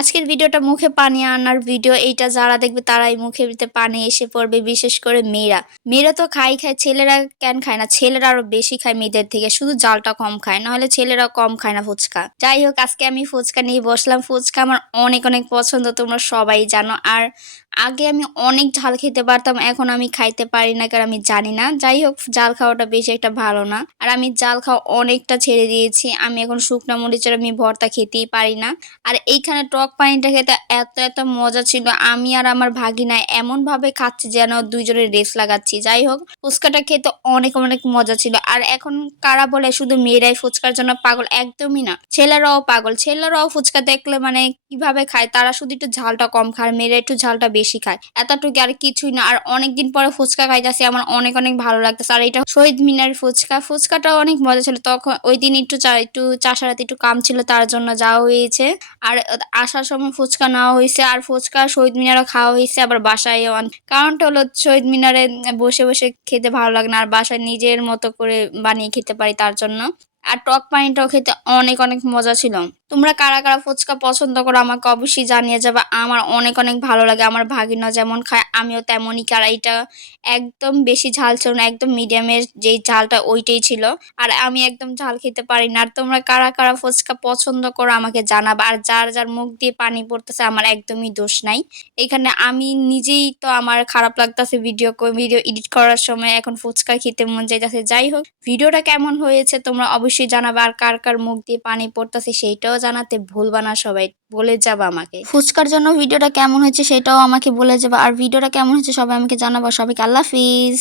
আজকের ভিডিওটা মুখে পানি আনার ভিডিও। এইটা যারা দেখবে তারাই মুখেতে পানি এসে পড়বে, বিশেষ করে মেয়েরা। মেয়েরা তো খায়, ছেলেরা কেন খায় না? ছেলেরা আরো বেশি খায় মেয়েদের থেকে, শুধু জালটা কম খায়, নাহলে ছেলেরা কম খায় না ফুচকা। যাই হোক, আজকে আমি ফুচকা নিয়ে বসলাম। ফুচকা আমার অনেক অনেক পছন্দ, তোমরা সবাই জানো। আর আগে আমি অনেক ঝাল খেতে পারতাম, এখন আমি খাইতে পারি না, কারণ আমি জানি না। যাই হোক, জাল খাওয়াটা বেশি একটা ভালো না, আর আমি জাল খাওয়া অনেকটা ছেড়ে দিয়েছি। আমি এখন শুকনা মরিচের ভর্তা খেতেই পারি না। আর এইখানে টক পানিটা খেতে এত এত মজা ছিল, আমি আর আমার ভাগিনা এমন ভাবে খাচ্ছি যেন দুইজনে রেস লাগাচ্ছি। যাই হোক, ফুচকাটা খেতে অনেক অনেক মজা ছিল। আর এখন কারা বলে শুধু মেয়েরাই ফুচকার জন্য পাগল? একদমই না, ছেলেরাও পাগল। ছেলেরাও ফুচকা দেখলে কিভাবে খায়, তারা শুধু একটু ঝালটা কম খায়, মেয়েরা একটু ঝালটা বেশি খায়, এতটুকু আর কিছুই না। আর অনেকদিন পরে ফুচকা খাইতেছি, আমার অনেক অনেক ভালো লাগতেছে। আর এটা শহীদ মিনার ফুচকাটাও অনেক মজা ছিল। তখন ওই দিন একটু চাষার হাতে একটু কাম ছিল, তার জন্য যাওয়া হয়েছে। আর আসার সময় ফুচকা নেওয়া হয়েছে, আর ফুচকা শহীদ মিনারও খাওয়া হয়েছে, আবার বাসায়ও। কারণটা হলো শহীদ মিনারে বসে বসে খেতে ভালো লাগে না, আর বাসায় নিজের মতো করে বানিয়ে খেতে পারি তার জন্য। আর টক পানিটাও খেতে অনেক অনেক মজা ছিল। তোমরা কারা কারা ফুচকা পছন্দ করো আমাকে অবশ্যই জানিয়ে যাবে। আমার অনেক অনেক ভালো লাগে, আমার ভাগিনা যেমন খায় আমিও তেমনই। এইটা একদম বেশি ঝাল ছিল না, একদম মিডিয়ামের যেই ঝালটা ওইটাই ছিল। আর আমি একদম ঝাল খেতে পারি না। আর তোমরা কারা কারা ফুচকা পছন্দ করো আমাকে জানাবে। আর যার যার মুখ দিয়ে পানি পড়তেছে, আমার একদমই দোষ নাই। এখানে আমি নিজেই তো আমার খারাপ লাগতেছে ভিডিও এডিট করার সময়, এখন ফুচকা খেতে মন চাইতেছে। যাই হোক, ভিডিওটা কেমন হয়েছে তোমরা অবশ্যই জানাবে। আর কার কার মুখ দিয়ে পানি পড়তেছে সেইটাও জানাতে ভুলবা না, সবাই বলে যাবে আমাকে। ফুচকার জন্য ভিডিওটা কেমন হয়েছে সেটাও আমাকে বলে যাবে। আর ভিডিওটা কেমন হয়েছে সবাই আমাকে জানাবো। সবাইকে আল্লাহ হাফিজ।